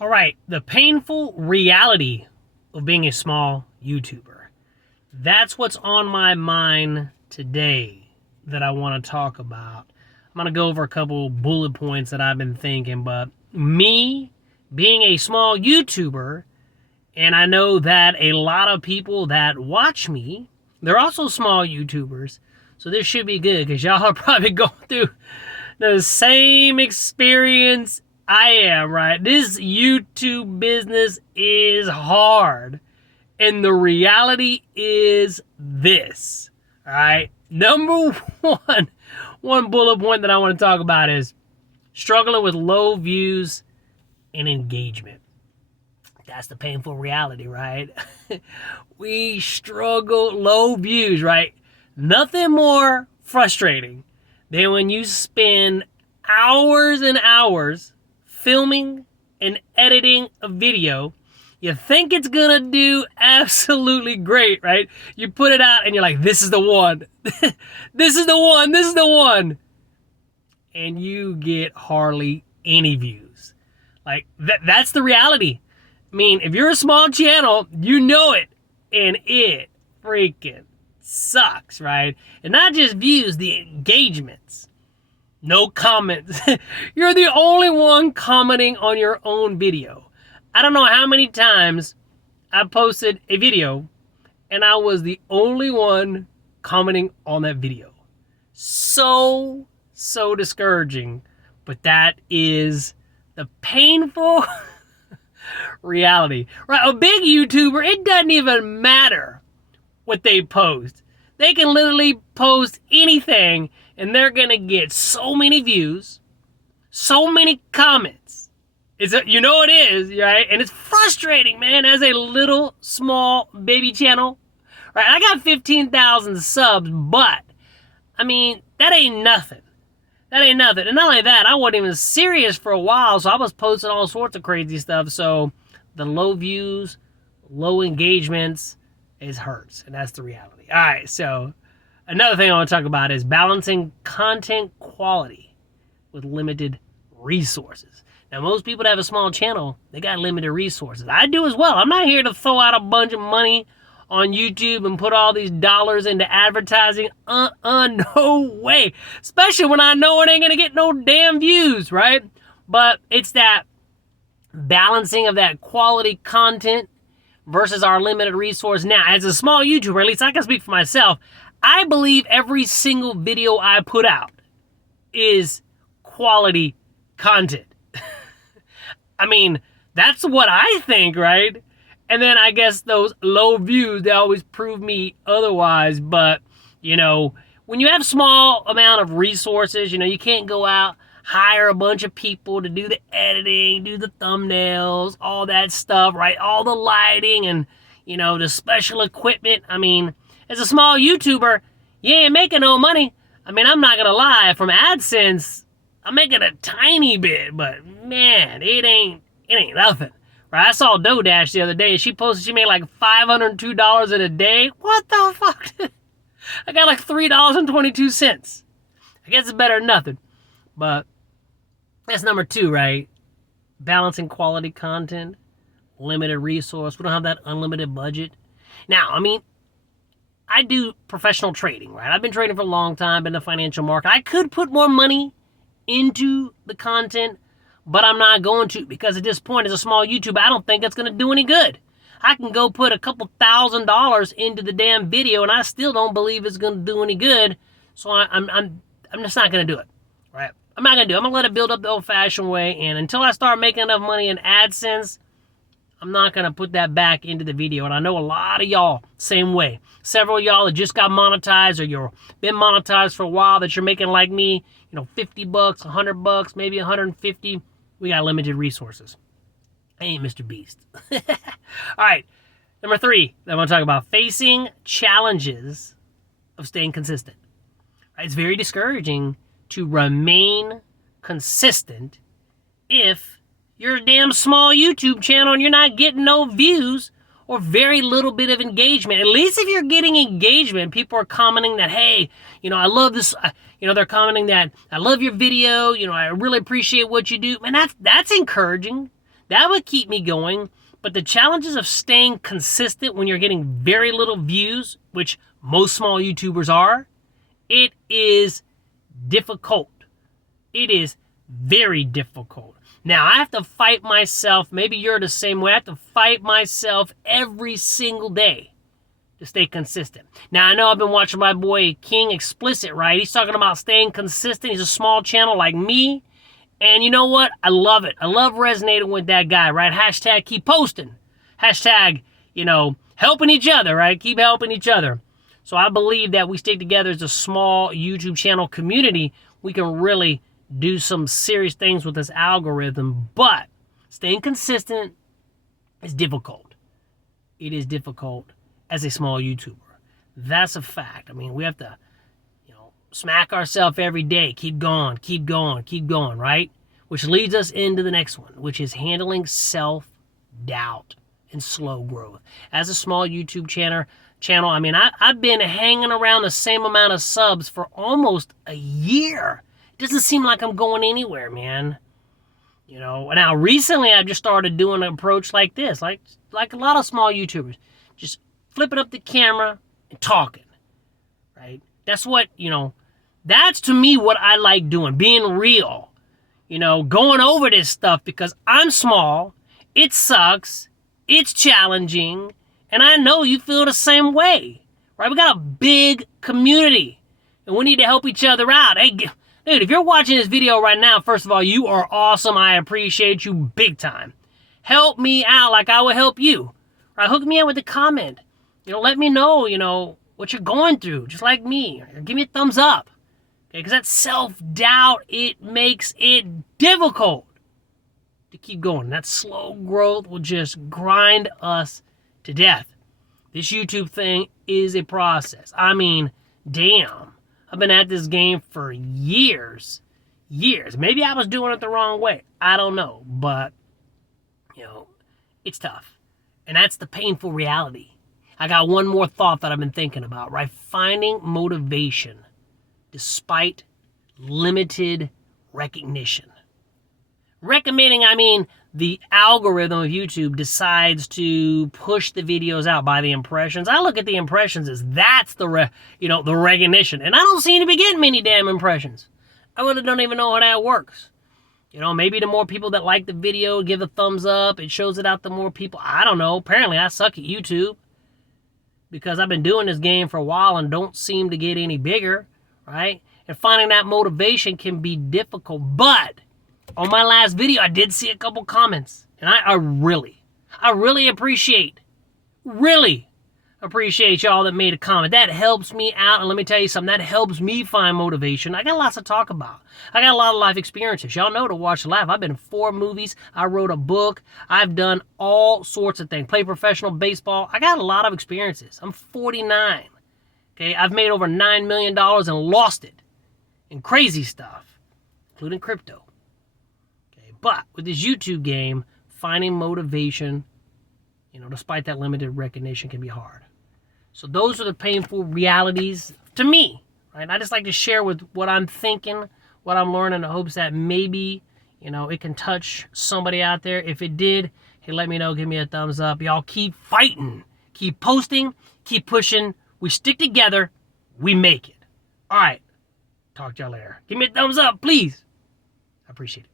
All right, the painful reality of being a small YouTuber. That's what's on my mind today that I want to talk about. I'm going to go over a couple bullet points that I've been thinking, but me being a small YouTuber, and I know that a lot of people that watch me, they're also small YouTubers, so this should be good because y'all are probably going through the same experience I am, right? This YouTube business is hard. And the reality is this, all right? Number one bullet point that I want to talk about is struggling with low views and engagement. That's the painful reality, right? We struggle, low views, right? Nothing more frustrating than when you spend hours and hours filming and editing a video. You think it's gonna do absolutely great, right? You put it out and you're like, this is the one. This is the one. This is the one. And you get hardly any views. Like, that's the reality. I mean, if you're a small channel, you know it. And it freaking sucks, right? And not just views, the engagements. No comments. You're the only one commenting on your own video. I don't know how many times I posted a video and I was the only one commenting on that video. So discouraging. But that is the painful reality. Right? A big YouTuber, it doesn't even matter what they post. They can literally post anything and they're going to get so many views, so many comments. You know it is, right? And it's frustrating, man, as a little, small, baby channel. Right? I got 15,000 subs, but, I mean, that ain't nothing. That ain't nothing. And not only that, I wasn't even serious for a while, so I was posting all sorts of crazy stuff. So the low views, low engagements, it hurts. And that's the reality. All right, so another thing I want to talk about is balancing content quality with limited resources. Now, most people that have a small channel, they got limited resources. I do as well. I'm not here to throw out a bunch of money on YouTube and put all these dollars into advertising. No way. Especially when I know it ain't going to get no damn views, right? But it's that balancing of that quality content versus our limited resource. Now, as a small YouTuber, at least I can speak for myself, I believe every single video I put out is quality content. I mean, that's what I think, right? And then I guess those low views, they always prove me otherwise. But, you know, when you have small amount of resources, you know, you can't go out, hire a bunch of people to do the editing, do the thumbnails, all that stuff, right? All the lighting and, you know, the special equipment. I mean, as a small YouTuber, you ain't making no money. I mean, I'm not going to lie. From AdSense, I'm making a tiny bit, but man, it ain't nothing. Right? I saw 𝗕𝗢𝗡 the other day. She posted she made like $502 in a day. What the fuck? I got like $3.22. I guess it's better than nothing. But that's number 2, right? Balancing quality content, limited resource. We don't have that unlimited budget. Now, I mean, I do professional trading, right? I've been trading for a long time, been in the financial market. I could put more money into the content, but I'm not going to, because at this point, as a small YouTuber, I don't think it's going to do any good. I can go put a couple $1,000s into the damn video, and I still don't believe it's going to do any good. So I'm just not going to do it, right? I'm not going to do it. I'm going to let it build up the old-fashioned way, and until I start making enough money in AdSense, I'm not going to put that back into the video. And I know a lot of y'all, same way. Several of y'all that just got monetized, or you've been monetized for a while, that you're making like me, you know, $50, $100, maybe $150. We got limited resources. I ain't Mr. Beast. All right, number 3 that I want to talk about, facing challenges of staying consistent. Right? It's very discouraging to remain consistent if you're a damn small YouTube channel and you're not getting no views or very little bit of engagement. At least if you're getting engagement, people are commenting that, hey, you know, I love this. You know, they're commenting that, I love your video. You know, I really appreciate what you do. Man, that's encouraging. That would keep me going. But the challenges of staying consistent when you're getting very little views, which most small YouTubers are, it is difficult. It is very difficult. Now, I have to fight myself. Maybe you're the same way. I have to fight myself every single day to stay consistent. Now, I know I've been watching my boy King Explicit, right? He's talking about staying consistent. He's a small channel like me. And you know what? I love it. I love resonating with that guy, right? Hashtag keep posting. Hashtag, helping each other, right? Keep helping each other. So I believe that we stick together as a small YouTube channel community. We can really do some serious things with this algorithm. But staying consistent is difficult. It is difficult as a small YouTuber. That's a fact. I mean, we have to smack ourselves every day. Keep going, keep going, keep going, right? Which leads us into the next one, which is handling self-doubt and slow growth. As a small YouTube channel, I mean, I've been hanging around the same amount of subs for almost a year. It doesn't seem like I'm going anywhere, man. Now recently I've just started doing an approach like this, like a lot of small YouTubers. Just flipping up the camera and talking, right? That's what, that's to me what I like doing, being real, going over this stuff because I'm small, it sucks, it's challenging, and I know you feel the same way, right? We got a big community, and we need to help each other out. Hey, dude, if you're watching this video right now, first of all, you are awesome. I appreciate you big time. Help me out like I would help you, right? Hook me up with a comment. Let me know, what you're going through, just like me. Give me a thumbs up, okay? Because that self-doubt, it makes it difficult to keep going. That slow growth will just grind us to death. This YouTube thing is a process. I mean, damn. I've been at this game for years. Maybe I was doing it the wrong way. I don't know. But, it's tough. And that's the painful reality. I got one more thought that I've been thinking about, right? Finding motivation despite limited recognition. Recommending, I mean, the algorithm of YouTube decides to push the videos out by the impressions. I look at the impressions as that's the recognition. And I don't seem to be getting many damn impressions. I really don't even know how that works. Maybe the more people that like the video, give a thumbs up, it shows it out to more people. I don't know. Apparently, I suck at YouTube. Because I've been doing this game for a while and don't seem to get any bigger, right? And finding that motivation can be difficult. But on my last video, I did see a couple comments. And I really appreciate y'all that made a comment. That helps me out. And let me tell you something, that helps me find motivation. I got lots to talk about. I got a lot of life experiences. Y'all know to watch live. I've been in 4 movies. I wrote a book. I've done all sorts of things. Played professional baseball. I got a lot of experiences. I'm 49. Okay, I've made over $9 million and lost it in crazy stuff, including crypto. Okay, but with this YouTube game, finding motivation, despite that limited recognition, can be hard. So those are the painful realities to me, right? I just like to share with what I'm thinking, what I'm learning, in the hopes that maybe, it can touch somebody out there. If it did, hey, let me know. Give me a thumbs up. Y'all keep fighting. Keep posting. Keep pushing. We stick together. We make it. All right. Talk to y'all later. Give me a thumbs up, please. I appreciate it.